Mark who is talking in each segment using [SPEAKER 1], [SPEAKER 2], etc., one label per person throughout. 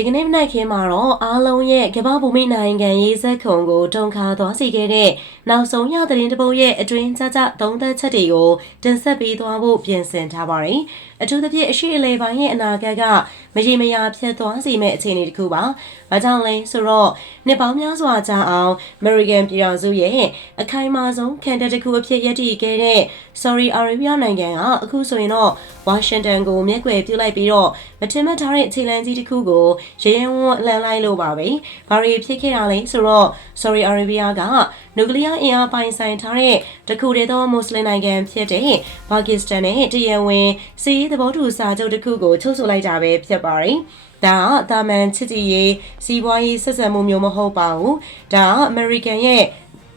[SPEAKER 1] ဒီကနေ့မနက်ခင်းမှာတော့အားလုံးရဲ့ကမ္ဘာဘူမိနိုင်ငံရေးဇက်ခုံကိုတုံခါသွားစီခဲ့တဲ့နောက်ဆုံးရသတင်းတပုတ်ရဲ့အတွင်းကြကြသုံးသက်ချက်တွေကိုတင်ဆက်ပေးသွားဖို့ပြင်ဆင်ထားပါတယ်။အထူးသဖြင့်အရှိအလေပိုင်းရဲ့အနာဂတ်က မရေမရာဖြစ်သွားစေမယ့်အခြေအနေတစ်ခုပါ။ဘာကြောင့်လဲဆိုတော့နှစ်ပေါင်းများစွာကြာအောင် American ပြည်တော်စုရဲ့အခိုင်အမာဆုံးခံတပ်တစ်ခုအဖြစ်ရည်တည်ခဲ့တဲ့ Saudi Arabia နိုင်ငံကအခုဆိုရင်တော့ Washington ကိုမျက်ကွယ်ပြုလိုက်ပြီးတော့မထင်မှတ်ထားတဲ့အခြေလမ်းကြီးတစ်ခုကိုရဲရဲဝံ့ဝံ့လှမ်းလိုက်လို့ပါပဲ။ဘာတွေဖြစ်ခဲ့တာလဲဆိုတော့ Saudi Arabia က နျူကလ িয়ার အင်အားပိုင်ဆိုင်ထားတဲ့တခုတည်းသောမွတ်စလင်နိုင်ငံဖြစ်တဲ့ပါကစ္စတန်နဲ့တရားဝင်စီးရေးသဘောတူစာချုပ်တစ်ခုကိုချုပ်ဆိုလိုက်တာပဲဖြစ်ပါတယ်။ဒါကတာမန်ချစ်ကြည်ရေးစီးပွားရေးဆက်ဆံမှုမျိုးမဟုတ်ပါဘူး။ဒါကအမေရိကန်ရဲ့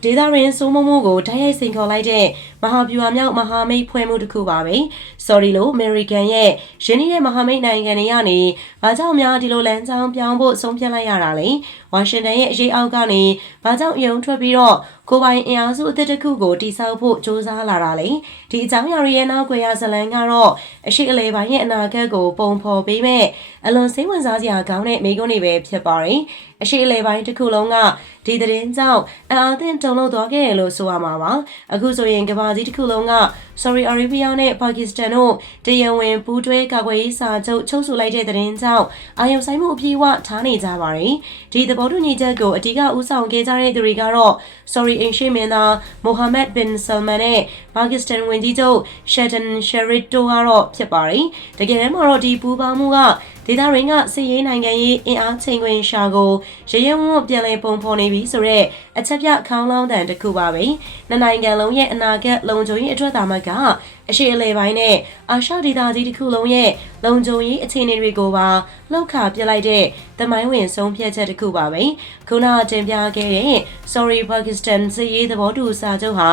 [SPEAKER 1] ဒေသရင်းစိုးမိုးမှုကိုတိုက်ရိုက်စိန်ခေါ်လိုက်တဲ့ မဟာဗျူဟာမြောက်မဟာမိတ်ဖွဲ့မှုတစ်ခုပါပဲ။ Sorry လို့ American ရဲ့ရင်းနှီးတဲ့မဟာမိတ်နိုင်ငံတွေကနေဘာကြောင့်များဒီလိုလမ်းကြောင်းပြောင်းဖို့ဆုံးဖြတ်လိုက်ရတာလဲ။ Washington ရဲ့အရေးအောက်ကနေဘာကြောင့်ယုံထွက်ပြီးတော့ကိုပိုင်အင်အားစုအသစ်တစ်ခုကိုတိစောက်ဖို့စ조사လာတာလဲ။ဒီအကြောင်းအရာတွေရဲ့နောက်ွယ်ရဇလန်ကတော့အရှိအလေပိုင်းရဲ့အနာဂတ်ကိုပုံဖော်ပေးမဲ့အလွန်စိတ်ဝင်စားစရာကောင်းတဲ့မိကုန်းတွေပဲဖြစ်ပါတယ်။အရှိအလေပိုင်းတစ်ခုလုံးကဒီသတင်းကြောင့်အအားသင့်တုံလို့သွားခဲ့တယ်လို့ဆိုရမှာပါ။အခုဆိုရင်ကဘာကြီးတစ်ခုလုံးက Saudi Arabia နဲ့ပါကစ္စတန်တို့တရားဝင်ပူးတွဲကာကွယ်ရေးစာချုပ်ချုပ်ဆိုလိုက်တဲ့သတင်းကြောင့်အာရုံစိုက်မှုအပြည့်အဝထားနေကြပါတယ်။ဒီသဘောတူညီချက်ကိုအဓိကဦးဆောင်ခဲ့ကြတဲ့သူတွေကတော့ Saudi အိမ်ရှိမင်းသား Mohammed bin Salman နဲ့ပါကစ္စတန်ဝန်ကြီးချုပ် Shehbaz Sharif တို့ကတော့ဖြစ်ပါတယ်။တကယ်တမ်းမှာတော့ဒီပူးပေါင်းမှုကဒေသရင်းကစစ်ရေးနိုင်ငံရေးအင်အားချိန်ခွင်ရှာကိုရရဲဝံ့ပြန်လည်ပုံဖော်နေပြီဆိုတော့အချက်ပြခေါင်းလောင်းတန်တစ်ခုပါပဲ။နှစ်နိုင်ငံလုံးရဲ့အနာဂတ်လုံခြုံရေးအတွက်သာမကအရှိအလေပိုင်းနဲ့အာရှဒေသကြီးတစ်ခုလုံးရဲ့လုံခြုံရေးအခြေအနေတွေကိုပါလှုပ်ခါပြလိုက်တဲ့တမိုင်းဝင်ဆုံးဖြတ်ချက်တစ်ခုပါပဲ။ခုနတင်ပြခဲ့တဲ့ Sorry Pakistan စစ်ရေးသဘောတူစာချုပ်ဟာ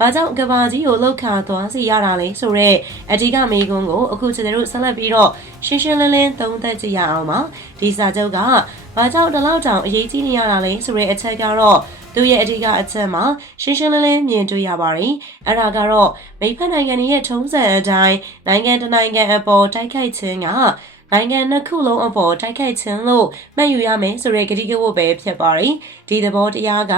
[SPEAKER 1] ဘာကြောင့်ကဘာကြီးကိုလောက်ခါသွားစီရတာလဲဆိုတော့အဓိကမေကွန်းကိုအခုကျွန်တော်တို့ဆက်လက်ပြီးတော့ရှင်းရှင်းလင်းလင်းသုံးသပ်ကြည့်ရအောင်ပါဒီစာချုပ်ကဘာကြောင့်ဒီလောက်တောင်အရေးကြီးနေရတာလဲဆိုတဲ့အချက်ကတော့သူရဲ့အဓိကအချက်မှာရှင်းရှင်းလင်းလင်းမြင်တွေ့ရပါတယ်။အဲ့ဒါကတော့မိဖက်နိုင်ငံရဲ့ထုံးစံအတိုင်းနိုင်ငံတနိုင်ငံအပေါ်တိုက်ခိုက်ခြင်းကနိုင်ငံနှစ်ခုလုံးအပေါ်တိုက်ခိုက်ခြင်းလို့မှတ်ယူရမယ်ဆိုတဲ့ကတိကဝတ်ပဲဖြစ်ပါတယ်။ဒီသဘောတရားက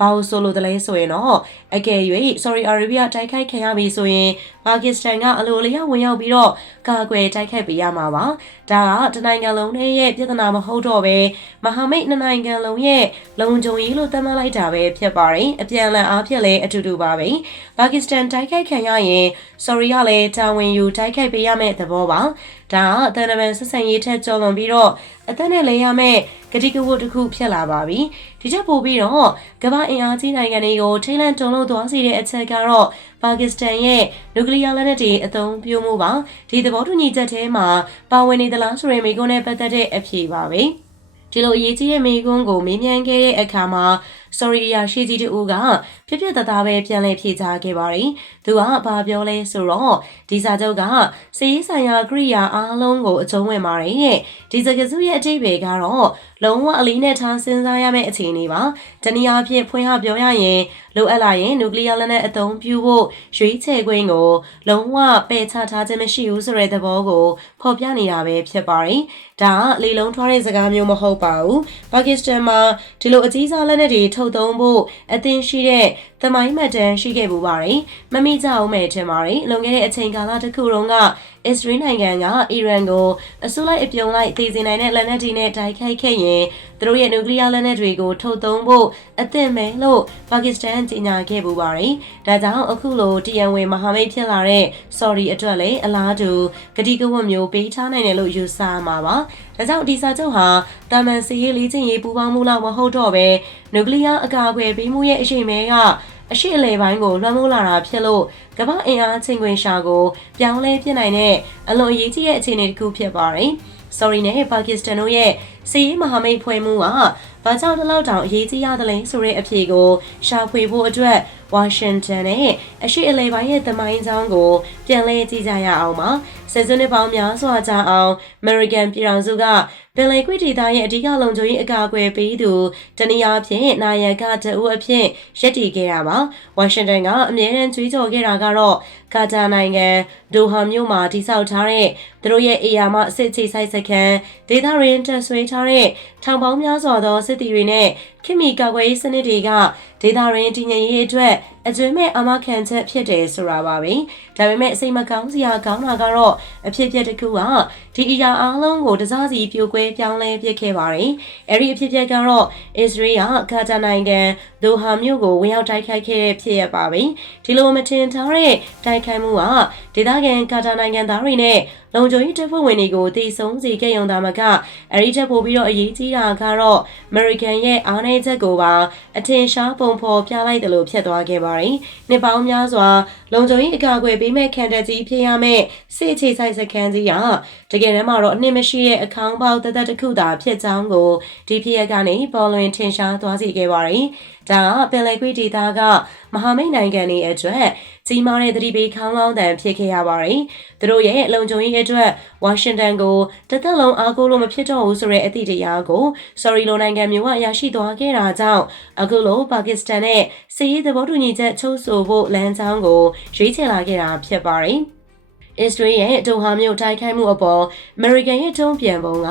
[SPEAKER 1] ဘာလို့ဆိုလို့တလဲဆိုရင်တော့အကယ်၍ Saudi Arabia တိုက်ခိုက်ခံရပြီဆိုရင်ပါကစ္စတန်ကအလိုအလျောက်ဝင်ရောက်ပြီးတော့ကာကွယ်တိုက်ခိုက်ပေးရမှာပါ။ဒါကတနိုင်ငံလုံးရဲ့ပြဿနာမဟုတ်တော့ပဲမဟာမိတ်နှစ်နိုင်ငံလုံးရဲ့လုံခြုံရေးလို့သတ်မှတ်လိုက်တာပဲဖြစ်ပါတယ်။အပြန်အလှန်အားဖြင့်လည်းအတူတူပါပဲ။ပါကစ္စတန်တိုက်ခိုက်ခံရရင် Sorry ကလည်းတာဝန်ယူတိုက်ခိုက်ပေးရမယ့်သဘောပါ။ဒါကတန်တမန်ဆက်ဆံရေးထက်ကျော်လွန်ပြီးတော့ အသက်နဲ့လဲရမယ့်ကတိကဝတ်တစ်ခုဖြစ်လာပါပြီ။ဒီချက်ပို့ပြီးတော့ကမ္ဘာအင်အားကြီးနိုင်ငံတွေကိုထိလန့်တုံလို့သွားစီတဲ့အချက်ကတော့ပါကစ္စတန်ရဲ့နျူကလ িয়ার လက်နက်တွေအသုံးပြုမှုပါ။ဒီသဘောတူညီချက်ထဲမှာပါဝင်နေသလားဆိုရင်မိကုန်းနဲ့ပတ်သက်တဲ့အဖြေပါပဲ။ဒီလိုအရေးကြီးတဲ့မိကွန်းကိုမေးမြန်းခဲ့တဲ့အခါမှာ sorry ရရှိကြီးတူကပြပြတသားပဲပြန်လည်ဖြေကြားခဲ့ပါတယ်။သူကဘာပြောလဲဆိုတော့ဒီစာချုပ်ကစည်ရေးဆိုင်ရာကရိယာအားလုံးကိုအကျုံးဝင်ပါတယ်တဲ့။ဒီစကားစုရဲ့အတိတ်ပဲကတော့လုံးဝအလေးနဲ့ထားစဉ်းစားရမယ့်အခြေအနေပါ။တနည်းအားဖြင့်ဖွင့်ဟပြောရရင်လိုအပ်လာရင်နျူကလ িয়ার လက်နက်အသုံးပြုဖို့ရွေးချယ်ခွင့်ကိုလုံးဝပယ်ချထားခြင်းမရှိဘူးဆိုတဲ့သဘောကိုဖော်ပြနေတာပဲဖြစ်ပါတယ်။ဒါကလေလုံးထွားတဲ့စကားမျိုးမဟုတ်ပါဘူး။ပါကစ္စတန်မှာဒီလိုအကြီးစားလက်နက်တွေထုတ်သုံးဖို့အသင်ရှိတဲ့သမိုင်းမှတ်တမ်းရှိခဲ့ပူပါတယ်။မမိကြအောင်မဲ့ထင်ပါတယ်။လွန်ခဲ့တဲ့အချိန်ကာလတစ်ခုလုံးကအစ္စရေးနိုင်ငံကအီရန်ကိုအစိုးလိုက်အပြုံလိုက်တည်စေနိုင်တဲ့လက်နက်တွေနဲ့တိုက်ခိုက်ခဲ့ရင်သူတို့ရဲ့နျူကလ িয়ার လက်နက်တွေကိုထုတ်သုံးဖို့အသင့်မယ်လို့ပါကစ္စတန်ကြေညာခဲ့ပူပါတယ်။ဒါကြောင့်အခုလိုတရန်ဝင်မဟာမိတ်ဖြစ်လာတဲ့ sorry အတွက်လည်းအလားတူဂတိကဝတ်မျိုးပေးထားနိုင်တယ်လို့ယူဆမှာပါ။ဒါကြောင့်ဒီစာချုပ်ဟာတာမန်စီရေးလေးချင်းရေးပူပေါင်းမှုလောက်မဟုတ်တော့ပဲနျူကလ িয়ার အကာအကွယ်ပေးမှုရဲ့အရှိန်မဲက အရှိအလေပိုင်းကိုလွှမ်းမိုးလာတာဖြစ်လို့ကမ္ဘာအင်အားချိန်ခွင်ရှာကိုပြောင်းလဲပြနိုင်တဲ့အလွန်အရေးကြီးတဲ့အခြေအနေတစ်ခုဖြစ်ပါတယ်။ Sorry နဲ့ပါကစ္စတန်တို့ရဲ့စီးရီးမဟာမိတ်ဖွဲ့မှုကဘာကြောင့်ဒီလောက်တောင်အရေးကြီးရသလဲဆိုတဲ့အဖြေကိုရှာဖွေဖို့အတွက်ဝါရှင်တန်နဲ့အရှိအလေပိုင်းရဲ့သမိုင်းကြောင်းကိုပြန်လဲကြည့်ကြရအောင်ပါ ဆယ်စုနှစ်ပေါင်းများစွာကြာအောင် American ပြည်ထောင်စုကပင်လယ်ကွေ့ဒေသရဲ့အဓိကလုံခြုံရေးအကာအကွယ်ပေးသူတနည်းအားဖြင့်နာယကတအုပ်အဖြစ်ရပ်တည်ခဲ့တာပါဝါရှင်တန်ကအမြဲတမ်းကြွေးကြော်ခဲ့တာကတော့ကာတာနိုင်ငံဒိုဟာမြို့မှာတည်ဆောက်ထားတဲ့သူတို့ရဲ့အေယာမအစ်စ်ချိဆိုင်စခန်းဒေသရင်းတက်ဆွေးထားတဲ့ထောင်ပေါင်းများစွာသောစစ်သည်တွေနဲ့ခင်မီကာကွယ်ရေးစနစ်တွေကဒေသရင်းတည်ငြိမ်ရေးအတွက်အကျွမ်းမဲ့အမခံချက်ဖြစ်တယ်ဆိုတာပါပဲဒါပေမဲ့အစိမ်မကောင်းစရာကောင်းတာကတော့အဖြစ်အပျက်တစ်ခုကဒီအရာအလုံးကိုတစားစီပြိုကွဲပြောင်းလဲပစ်ခဲ့ပါတယ်အဲ့ဒီအဖြစ်အပျက်ကတော့အစ္စရေးကဂါတာနိုင်ငံဒိုဟာမြို့ကိုဝင်ရောက်တိုက်ခိုက်ခဲ့တဲ့ဖြစ်ရပါပဲဒီလိုမထင်ထားတဲ့တိုက်ခိုက်မှုကဒေသခံဂါတာနိုင်ငံသားတွေနဲ့လုံခြုံရေးတပ်ဖွဲ့ဝင်တွေကိုတည်ဆုံစေခဲ့ရုံသာမကအဲ့ဒီချက်ပို့ပြီးတော့အရေးကြီးတာကတော့ American ရဲ့အားနည်းချက်ကိုပါအထင်ရှားပုံဖော်ပြလိုက်တယ်လို့ဖြစ်သွားခဲ့ပါတယ်။နှစ်ပေါင်းများစွာလုံခြုံရေးအကာအကွယ်ပေးမဲ့ခံတပ်ကြီးဖြစ်ရမယ့်စစ်အခြေဆိုင်စခန်းကြီးကတကယ်တမ်းမှာတော့အနှစ်မရှိတဲ့အခန်းပေါက်တသက်တစ်ခုသာဖြစ်ကြောင်းကိုဒီဖြစ်ရကနေပေါ်လွင်ထင်ရှားသွားစေခဲ့ပါတယ်။ ဒါကပင်လယ်ကွေ့ဒေသကမဟာမိတ်နိုင်ငံတွေအတွက်ကြီးမားတဲ့သတိပေးခေါင်းလောင်းတန်ဖြစ်ခဲ့ရပါတယ်။သူတို့ရဲ့လုံခြုံရေးအတွက်ဝါရှင်တန်ကိုတသက်လုံးအားကိုးလို့မဖြစ်တော့ဘူးဆိုတဲ့အသည့်တရားကို sorry လိုနိုင်ငံမျိုးကရရှိသွားခဲ့တာကြောင့်အခုလိုပါကစ္စတန်နဲ့စစ်ရေးသဘောတူညီချက်ချုပ်ဆိုဖို့လမ်းကြောင်းကိုရွေးချယ်လာခဲ့တာဖြစ်ပါတယ်။ အစ္စရေးရဲ့ဒိုဟာမြို့တိုက်ခိုက်မှုအပေါ်အမေရိကန်ရဲ့တုံ့ပြန်ပုံက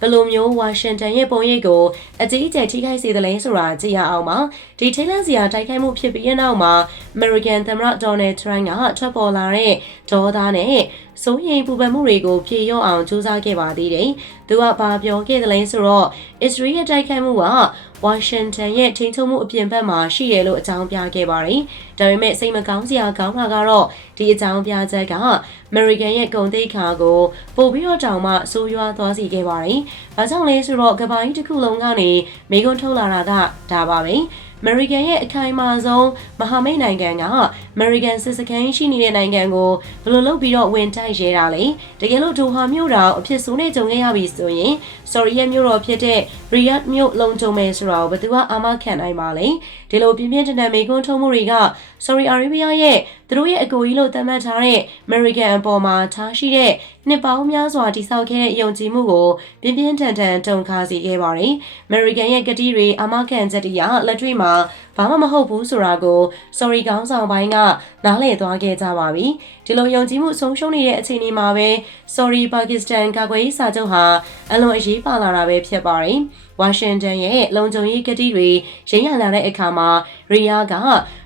[SPEAKER 1] ဘယ်လိုမျိုးဝါရှင်တန်ရဲ့ပုံရိပ်ကိုအကြီးအကျယ်ထိခိုက်စေသလဲဆိုတာကြည့်ရအောင်ပါဒီထိတ်လန့်စရာတိုက်ခိုက်မှုဖြစ်ပြီးတဲ့နောက်မှာအမေရိကန်သမ္မတဒေါ်နယ်ထရန့်ကထွက်ပေါ်လာတဲ့ဒေါသနဲ့စိုးရိမ်ပူပန်မှုတွေကိုဖြေလျော့အောင်ကြိုးစားခဲ့ပါသေးတယ်။သူကဘာပြောခဲ့သလဲဆိုတော့အစ္စရေးရဲ့တိုက်ခိုက်မှုကဝါရှင်တန်ရဲ့ထိန်းချုပ်မှုအပြင်ဘက်မှာရှိရလို့အကြောင်းပြခဲ့ပါတယ်။ဒါပေမဲ့စိတ်မကောင်းစရာကောင်းတာကတော့ဒီအကြောင်းပြချက်ကအမေရိကန်ရဲ့ဂုဏ်သိက္ခာကိုပို့ပြီးတော့တောင်မှဆိုးရွားသွားစေခဲ့ပါတယ်။ဘာကြောင့်လဲဆိုတော့ကမ္ဘာကြီးတစ်ခုလုံးကနေမိကွန်းထုတ်လာတာကဒါပါပဲ။ အမေရိကန်ရဲ့အခိုင်အမာဆုံးမဟာမိတ်နိုင်ငံကအမေရိကန်စစ်စခန်းရှိနေတဲ့နိုင်ငံကိုဘယ်လိုလုပ်ပြီးတော့ဝင်တိုက်ရဲတာလဲတကယ်လို့ဒိုဟာမြို့တော်အဖြစ်ဆိုးနေကြုံခဲ့ရပြီဆိုရင် sorry ရဲ့မြို့တော်ဖြစ်တဲ့ Riyadh မြို့လုံခြုံမယ်ဆိုတာကိုဘယ်သူကအာမခံနိုင်ပါလဲဒီလိုပြင်းပြင်းထန်ထန်မိကွန်းထုံးမှုတွေက sorry Arabia ရဲ့ သူတို့ရဲ့အကိုကြီးလို့သတ်မှတ်ထားတဲ့ American အပေါ်မှာထားရှိတဲ့နှစ်ပေါင်းများစွာတည်ဆောက်ခဲ့တဲ့ယုံကြည်မှုကိုပြင်းပြင်းထန်ထန်တုံခါစေခဲ့ပါတယ်။ American ရဲ့ကတိတွေအာမခံချက်တွေလက်တွေ့မှာဘာမှမဟုတ်ဘူးဆိုတာကို sorry ကောင်းဆောင်ပိုင်းကနားလည်သွားခဲ့ကြပါပြီ။ဒီလိုယုံကြည်မှုဆုံးရှုံးနေတဲ့အခြေအနေမှာပဲ sorry Pakistan ကာကွယ်ရေးစာချုပ်ဟာအလွန်အရေးပါလာတာပဲဖြစ်ပါတယ်။ ဝါရှင်တန်ရဲ့လုံခြုံရေးကတိတွေရင်းရလာတဲ့အခါမှာရီယာက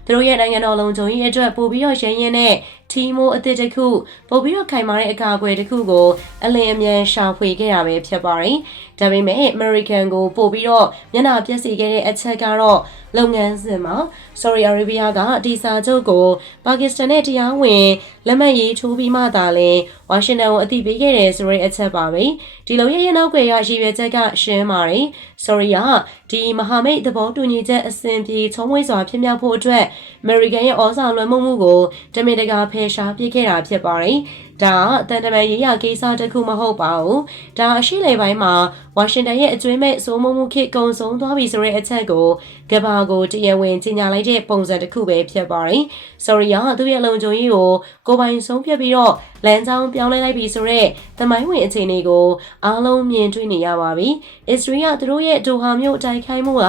[SPEAKER 1] သူတို့ရဲ့နိုင်ငံတော်လုံခြုံရေးအတွက်ပို့ပြီးတော့ရင်းရင်းနဲ့ ထီမိုးအသစ်တစ်ခုပို့ပြီးတော့ခိုင်မာတဲ့အကာအကွယ်တစ်ခုကိုအလင်းအမြန်ရှာဖွေခဲ့တာပဲဖြစ်ပါတယ်။ဒါပေမဲ့ American ကိုပို့ပြီးတော့မျက်နှာပြက်စီခဲ့တဲ့အချက်ကတော့လုပ်ငန်းစဉ်မှာ Saudi Arabia ကဒီစာချုပ်ကိုပါကစ္စတန်နဲ့တရားဝင်လက်မှတ်ရေးထိုးပြီးမှသာလဲဝါရှင်တန်ကိုအသိပေးခဲ့တယ်ဆိုတဲ့အချက်ပါပဲဒီလိုရဲ့ရဲ့နောက်ွယ်ရရည်ရွယ်ချက်ကရှင်းပါတယ် Sorry ကဒီမဟာမိတ်သဘောတူညီချက်အစဉ်ပြေချုံးဝေးစွာဖြစ်မြောက်ဖို့အတွက် American ရဲ့ဩဇာလွှမ်းမိုးမှုကိုတမင်တကာဖယ်ရှားပြခဲ့တာဖြစ်ပါတယ် ဒါအတန်တမန်ရေးရကိစ္စတစ်ခုမဟုတ်ပါဘူး။ဒါအရှိလေပိုင်းမှာဝါရှင်တန်ရဲ့အကျွေးမဲ့စိုးမိုးမှုခေတ်ကုံဆုံးသွားပြီဆိုတဲ့အချက်ကိုကဘာကိုတရားဝင်ကြေညာလိုက်တဲ့ပုံစံတစ်ခုပဲဖြစ်ပါတယ်။ Sorry ကသူ့ရဲ့လုံခြုံရေးကိုကိုပိုင်ဆုံးဖြတ်ပြီးတော့လမ်းကြောင်းပြောင်းလဲလိုက်ပြီဆိုတော့သမိုင်းဝင်အခြေအနေကိုအားလုံးမြင်တွေ့နေရပါပြီ။ Israel ကသူတို့ရဲ့ဒိုဟာမြို့တိုက်ခိုက်မှုက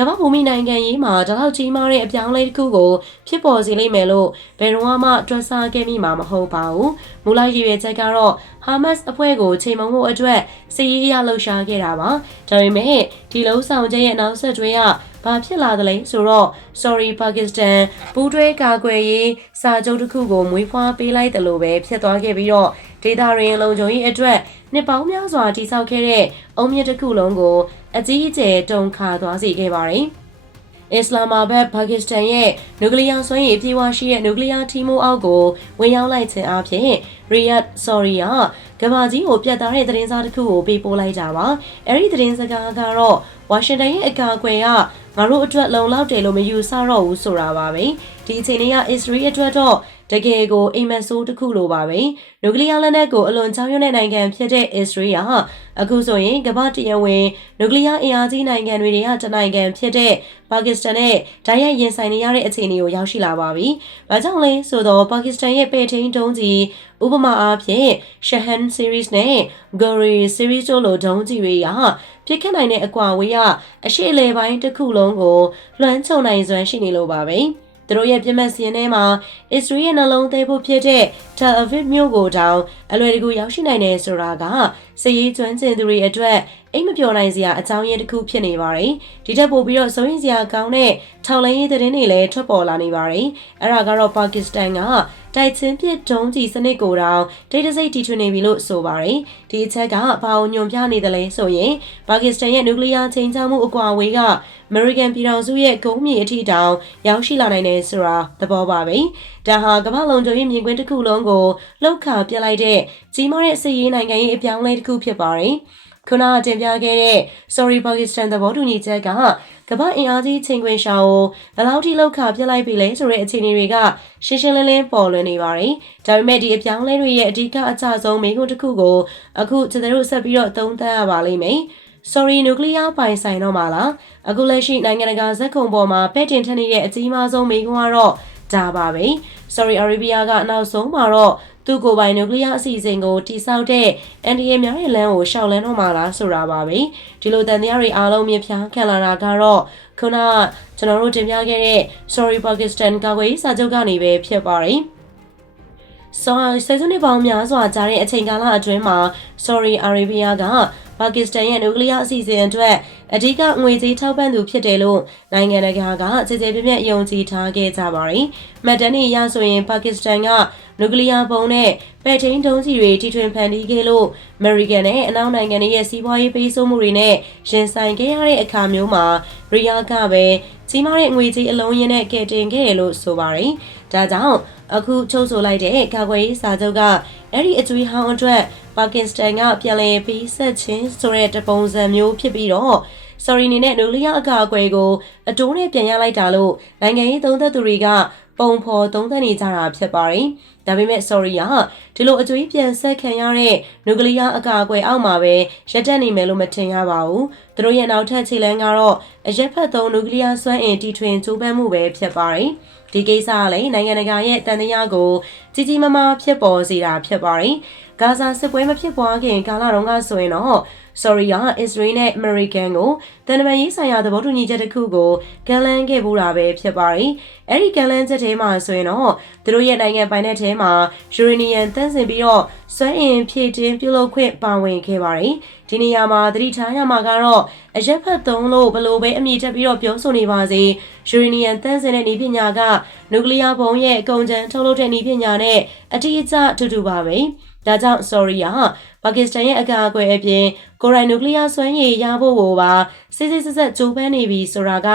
[SPEAKER 1] ကမ္ဘာဘူမိနိုင်ငံရေးမှာတလောက်ကြီးမားတဲ့အပြောင်းလဲတစ်ခုကိုဖြစ်ပေါ်စေလိမ့်မယ်လို့ဘယ်တော့မှတွက်ဆခဲ့မိမှာမဟုတ်ပါဘူး။မူလရည်ရွယ်ချက်ကတော့ဟာမတ်စ်အဖွဲ့ကိုချိန်မုံမှုအတွက်စီးရီးယားလှုပ်ရှားခဲ့တာပါ။ဒါပေမဲ့ဒီလုံဆောင်ချက်ရဲ့နောက်ဆက်တွဲကဘာဖြစ်လာသလဲဆိုတော့ Sorry Pakistan ပူးတွဲကာကွယ်ရေးစာချုပ်တစ်ခုကိုမွေးဖွားပေးလိုက်တယ်လို့ပဲဖြစ်သွားခဲ့ပြီးတော့ဒေတာရင်လုံခြုံရေးအတွက်နှစ်ပေါင်းများစွာတည်ဆောက်ခဲ့တဲ့အုံမြင့်တစ်ခုလုံးကိုအကြီးအကျယ်တုံခါသွားစေခဲ့ပါတယ်။အစ္စလာမာဘတ်ပါကစ္စတန်ရဲ့နျူကလ িয়ার စွမ်းရည်အပြည့်အဝရှိတဲ့နျူကလ িয়ার ထီမိုးအောက်ကိုဝင်ရောက်လိုက်ခြင်းအပြင်ရီယတ်ဆော်ရီယာ ကဘာကြီးကိုပြတ်သားတဲ့သတင်းစာတစ်ခုကိုပေးပို့လိုက်ကြပါအဲ့ဒီသတင်းစကားကတော့ဝါရှင်တန်ရဲ့အကာအကွယ်ကငါတို့အတွက်လုံလောက်တယ်လို့မယူဆတော့ဘူးဆိုတာပါပဲဒီအချိန်လေးကအစ္စရေးအတွက်တော့ တကယ်ကိုအိမ်မက်ဆိုးတစ်ခုလိုပါပဲနျူကလ িয়ার လက်နက်ကိုအလွန်ချောင်းရွံ့တဲ့နိုင်ငံဖြစ်တဲ့အစ္စရေးဟာအခုဆိုရင်ကမ္ဘာတရဝင်နျူကလ িয়ার အင်အားကြီးနိုင်ငံတွေတွေကတနိုင်ငံဖြစ်တဲ့ပါကစ္စတန်နဲ့ဓာတ်ရိုက်ရင်ဆိုင်နေရတဲ့အခြေအနေကိုရောက်ရှိလာပါပြီ။ဘာကြောင့်လဲဆိုတော့ပါကစ္စတန်ရဲ့ပေထိန်တုံးကြီးဥပမာအားဖြင့် Shahan series နဲ့ Gori series တို့လိုဒုံးကြီးတွေကပြစ်ခတ်နိုင်တဲ့အကွာဝေးကအရှိလေပိုင်းတစ်ခုလုံးကိုလွှမ်းခြုံနိုင်စွမ်းရှိနေလို့ပါပဲ။ သူတို့ရဲ့ပြစ်မှတ်စီရင်ထဲမှာအစ္စရေးရဲ့နှလုံးသေးဖို့ဖြစ်တဲ့ Tel Aviv မြို့ကိုတောင်အလွယ်တကူရောက်ရှိနိုင်တယ်ဆိုတာကစည်ရေးကျွမ်းကျင်သူတွေအတွက် အိမ်မပြောနိုင်စရာအကြောင်းရင်းတစ်ခုဖြစ်နေပါတယ်။ဒီထက်ပိုပြီးတော့စိုးရင်စရာကောင်းတဲ့ထောက်လိုင်းရေးသတင်းတွေလည်းထွက်ပေါ်လာနေပါတယ်။အဲ့ဒါကတော့ပါကစ္စတန်ကတိုက်ချင်းပစ်ဒုံးကြီးစနစ်ကိုတောင်ဒိတ်တစိတ်တီထွင်နေပြီလို့ဆိုပါတယ်။ဒီအချက်ကဘာအောင်ညွန်ပြနေတယ်လဲဆိုရင်ပါကစ္စတန်ရဲ့နျူကလ িয়ার ချိန်ချမှုအကွာအဝေးကအမေရိကန်ပြည်ထောင်စုရဲ့ဂုံးမြေအထိတောင်ရောက်ရှိလာနိုင်တယ်ဆိုတာသဘောပါပဲ။ဒါဟာကမ္ဘာလုံးကျုံရဲ့မြင်ကွင်းတစ်ခုလုံးကိုလှုပ်ခါပြလိုက်တဲ့ကြီးမားတဲ့စစ်ရေးနိုင်ငံရေးအပြောင်းအလဲတစ်ခုဖြစ်ပါတယ်။ ခုနကတင်ပြခဲ့တဲ့ Sorry Pakistan သဘောတူညီချက်ကကမ္ဘာအင်အားကြီးချိန်ခွင်ရှာကိုဘယ်လောက်ထိလောက်ခပြစ်လိုက်ပြီလဲဆိုတဲ့အခြေအနေတွေကရှင်းရှင်းလင်းလင်းပေါ်လွင်နေပါတယ်။ဒါပေမဲ့ဒီအပြောင်းလဲတွေရဲ့အဓိကအကျဆုံးမိခွန်းတစ်ခုကိုအခုကျွန်တော်တို့ဆက်ပြီးတော့သုံးသပ်ရပါလိမ့်မယ်။ Sorry nuclear ပိုင်ဆိုင်တော့မှာလားအခုလက်ရှိနိုင်ငံတကာဇက်ခုံပေါ်မှာပဲ့တင်ထက်နေတဲ့အကြီးမားဆုံးမိခွန်းကတော့ဒါပါပဲ။ Sorry Arabia ကနောက်ဆုံးမှာတော့ သူ့ကိုယ်ပိုင်နျူကလ িয়ার အစီအစဉ်ကိုတိစောက်တဲ့အန်ဒီရဲ့များရဲ့လမ်းကိုရှောက်လန်းတော့မှာလားဆိုတာပါပဲဒီလိုတန်တရားတွေအားလုံးမြင်ဖြားခံလာတာကတော့ခုနကျွန်တော်တို့တင်ပြခဲ့တဲ့ Sorry Pakistan ကာကွယ်ရေးစာချုပ်ကနေပဲဖြစ်ပါတယ် ဆော်ဆယ်စုနှစ်ပေါင်းများစွာကြာတဲ့အချိန်ကာလအတွင်းမှာ Sorry Arabia ကပါကစ္စတန်ရဲ့နျူကလ িয়ার အစီအစဉ်အတွက်အဓိကငွေကြေးထောက်ပံ့သူဖြစ်တယ်လို့နိုင်ငံတကာကကြေကြေပြပြယုံကြည်ထားခဲ့ကြပါတယ်။မှတ်တမ်းတွေရဆိုရင်ပါကစ္စတန်ကနျူကလ িয়ার ဘုံနဲ့ပဲ့ထိန်းဒုံးကြီးတွေတီထွင်ဖန်တီးခဲ့လို့အမေရိကန်နဲ့အနောက်နိုင်ငံတွေရဲ့စီးပွားရေးပေးဆိုးမှုတွေနဲ့ရင်ဆိုင်ခဲ့ရတဲ့အခါမျိုးမှာရီယာကပဲ ကြီးမားတဲ့ငွေကြေးအလုံးရင်းနဲ့ကယ်တင်ခဲ့တယ်လို့ဆိုပါတယ်။ဒါကြောင့်အခုချုပ်ဆိုလိုက်တဲ့ကာကွယ်ရေးစာချုပ်ကအဲ့ဒီအကျွေးဟောင်းအတွက်ပါကစ္စတန်ကပြန်လည်ပြီးဆက်ချင်းဆိုတဲ့တပုံစံမျိုးဖြစ်ပြီးတော့ sorry နေနဲ့နျူကလ িয়ার အကာအကွယ်ကိုအတိုးနဲ့ပြန်ရလိုက်တာလို့နိုင်ငံရေးသုံးသက်သူတွေက ပုံဖော်သုံးသပ်နေကြတာဖြစ်ပါတယ်။ဒါပေမဲ့ sorry ကဒီလိုအကျွေးပြန်ဆက်ခံရတဲ့နျူကလ িয়ার အကာအကွယ်အောက်မှာပဲရပ်တန့်နေမယ်လို့မထင်ရပါဘူး။သူတို့ရဲ့နောက်ထပ်ခြေလှမ်းကတော့အရက်ဖက်သုံးနျူကလ িয়ার စွမ်းအင်တီထွင်ကြိုးပမ်းမှုပဲဖြစ်ပါတယ်။ဒီကိစ္စကလည်းနိုင်ငံတကာရဲ့တန်တရားကိုကြီးကြီးမားမားဖြစ်ပေါ်စေတာဖြစ်ပါတယ်။ဂါဇာစစ်ပွဲမဖြစ်ပွားခင်ကာလတုန်းကဆိုရင်တော့ sorry က Israel နဲ့ American ကိုတန်တမာရေးဆိုင်ရာသဘောတူညီချက်တစ်ခုကိုကန်လန်းခဲ့ပူတာပဲဖြစ်ပါတယ်။အဲ့ဒီကန်လန်းချက်ထဲမှာဆိုရင်တော့သူတို့ရဲ့နိုင်ငံပိုင်တဲ့ထဲမှာယူရေနီယံတန့်စင်ပြီးတော့စွမ်းအင်ဖြည့်တင်းပြုလုပ်ခွင့်ပါဝင်ခဲ့ပါတယ်။ဒီနေရာမှာသတိထားရမှာကတော့အရက်ဖက်သုံးလို့ဘလို့ပဲအမြင့်တက်ပြီးတော့ပြောဆိုနေပါစေယူရေနီယံတန့်စင်တဲ့နည်းပညာကနျူကလ িয়ার ဘုံရဲ့အကုန်ကျန်ထုတ်လုပ်တဲ့နည်းပညာနဲ့အတိအကျတူတူပါပဲ။ ဒါကြောင့် sorry ဟာပါကစ္စတန်ရဲ့အကာအကွယ်အပြင်ကိုရိုင်နျူကလ িয়ার စွမ်းရည်ရဖို့ကိုပါစစ်စစ်ဆက်ဆက်ကြိုးပမ်းနေပြီဆိုတာက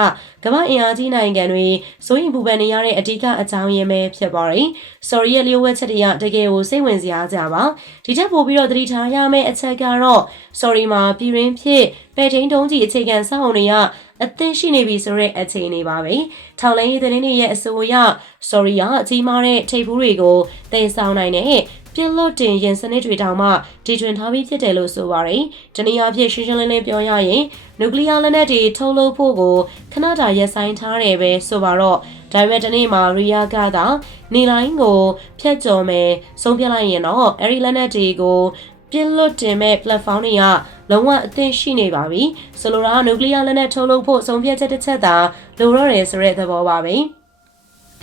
[SPEAKER 1] ကမ္ဘာအင်အားကြီးနိုင်ငံတွေစိုးရင်ပူပန်နေရတဲ့အဓိကအကြောင်းရင်းပဲဖြစ်ပါတယ်။ sorry ရဲ့လျှို့ဝှက်ချက်တွေကတကယ်ကိုစိတ်ဝင်စားကြပါ။ဒီချက်ပို့ပြီးတော့သတိထားရမယ့်အချက်ကတော့ sorry မှာပြည်ရင်းဖြစ်ပဲထိန်တုံးကြီးအခြေခံစောင့်နေရအသင့်ရှိနေပြီဆိုတဲ့အခြေအနေပါပဲ။ထောင်လိုင်းရေးသတင်းတွေရဲ့အဆိုအရ sorry ကအကြီးမားတဲ့ထိပ်ဖူးတွေကိုတည်ဆောင်နိုင်တဲ့ ပြစ်လွတ်တင်ရင်စနစ်တွေတောင်မှတီထွင်ထားပြီးဖြစ်တယ်လို့ဆိုပါတယ်။တနည်းအားဖြင့်ရှင်းရှင်းလင်းလင်းပြောရရင်နျူကလ িয়ার လက်နက်တွေထုတ်လုပ်ဖို့ကိုခဏတာရပ်ဆိုင်းထားတယ်ပဲဆိုပါတော့ဒါပေမဲ့တနေ့မှာရီယာကသာနေလိုင်းကိုဖျက်ကျော်မယ်ဆုံးဖြတ်လိုက်ရင်တော့အဲ့ဒီလက်နက်တွေကိုပြစ်လွတ်တင်မဲ့ platform တွေကလုံးဝအသင့်ရှိနေပါပြီဆိုလိုတာကနျူကလ িয়ার လက်နက်ထုတ်လုပ်ဖို့ဆုံးဖြတ်ချက်တစ်ချက်သာလိုတော့တယ်ဆိုတဲ့သဘောပါပဲ။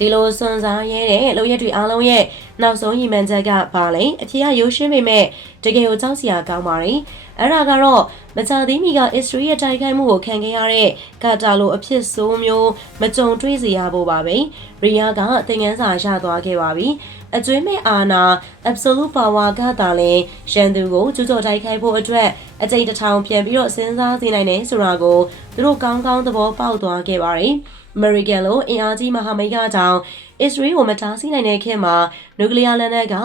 [SPEAKER 1] ဒီလိုစွန်စားရဲတဲ့လုံရက်တွေအားလုံးရဲ့နောက်ဆုံးရည်မှန်းချက်ကပါလေအဖြေကရိုးရှင်းပေမဲ့တကယ်ကိုကြောက်စရာကောင်းပါတယ်အဲ့ဒါကတော့မချသေးမီကအစ္စရေးရဲ့တိုက်ခိုက်မှုကိုခံခဲ့ရတဲ့ကာတာလိုအဖြစ်ဆိုးမျိုးမကြုံတွေ့စေရဖို့ပါပဲရီယာကသင်ငန်းစာရသွားခဲ့ပါပြီအကျွေးမဲ့အာနာ absolute power ကတာလဲရန်သူကိုကျူးကျော်တိုက်ခိုက်ဖို့အတွက်အကြိမ်တစ်ထောင်ပြန်ပြီးတော့စဉ်းစားစေနိုင်တယ်ဆိုတာကိုသူတို့ကောင်းကောင်းသဘောပေါက်သွားခဲ့ပါတယ်။ အမေရိကန်လိုအင်အားကြီးမဟာမိတ်ကကြောင့်အစ္စရေးကိုမတားဆီးနိုင်တဲ့ခေတ်မှာနျူကလ িয়ার လက်နက်က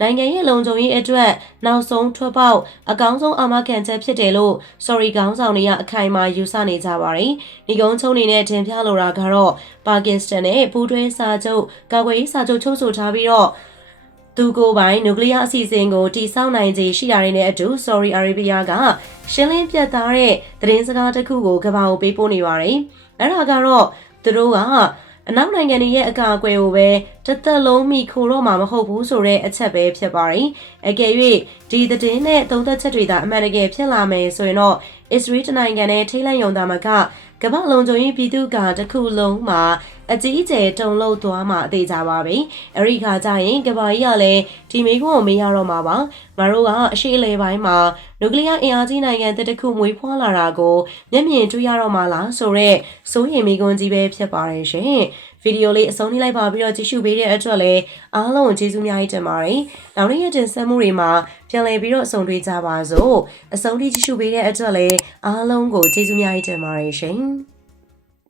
[SPEAKER 1] နိုင်ငံရဲ့လုံခြုံရေးအတွက်နောက်ဆုံးထွက်ပေါက်အကောင်းဆုံးအာမခံချက်ဖြစ်တယ်လို့ sorry ကောင်းဆောင်တွေကအခိုင်အမာယူဆနေကြပါတယ်။ဒီကုန်းချုံနေနဲ့တင်ပြလိုတာကတော့ပါကစ္စတန်နဲ့ပူးတွဲစာချုပ်ကာကွယ်ရေးစာချုပ်ချုပ်ဆိုထားပြီးတော့သူကိုယ်ပိုင်နျူကလ িয়ার အစီအစဉ်ကိုတိစောက်နိုင်ခြေရှိတာတွေနဲ့အတူ Sorry Arabia ကရှင်းလင်းပြတ်သားတဲ့သတင်းစကားတစ်ခုကိုကမ္ဘာကိုပေးပို့နေပါတယ်။ အဲ့ဒါကတော့သူတို့ကအနောက်နိုင်ငံတွေရဲ့အကာအကွယ်ကိုပဲတစ်သက်လုံးမိခိုတော့မှာမဟုတ်ဘူးဆိုတဲ့အချက်ပဲဖြစ်ပါတယ်။အကယ်၍ဒီသတင်းနဲ့သုံးသက်ချက်တွေသာအမှန်တကယ်ဖြစ်လာမယ်ဆိုရင်တော့အစ္စရေးတနိုင်ငံနဲ့ထိတ်လန့်ယုံသားမကကမ္ဘာလုံးစုံရေးပြည်သူကတစ်ခုလုံးမှာ အကြီးအကျယ်တုံလို့သွားမှာအသေးကြပါပဲ။အဲ့ဒီခါကျရင်ကမ္ဘာကြီးကလည်းဒီမိကုန်းကိုမေးရတော့မှာပါ။ငါတို့ကအရှိအလေပိုင်းမှာနျူကလ িয়ার အင်အားကြီးနိုင်ငံတစ်ခုမွေးဖွားလာတာကိုမျက်မြင်တွေ့ရတော့မှာလားဆိုတော့စိုးရိမ်မိကုန်းကြီးပဲဖြစ်ပါတယ်ရှင်။ဗီဒီယိုလေးအဆုံးထိလိုက်ပါပြီးတော့ကြည့်ရှုပေးတဲ့အတွက်လည်းအားလုံးကိုကျေးဇူးများကြီးတင်ပါတယ်။နောက်နေ့ရက်တင်ဆက်မှုတွေမှာပြန်လည်ပြီးတော့အဆုံးတွေ့ကြပါစို့။အဆုံးထိကြည့်ရှုပေးတဲ့အတွက်လည်းအားလုံးကိုကျေးဇူးများကြီးတင်ပါတယ်ရှင်။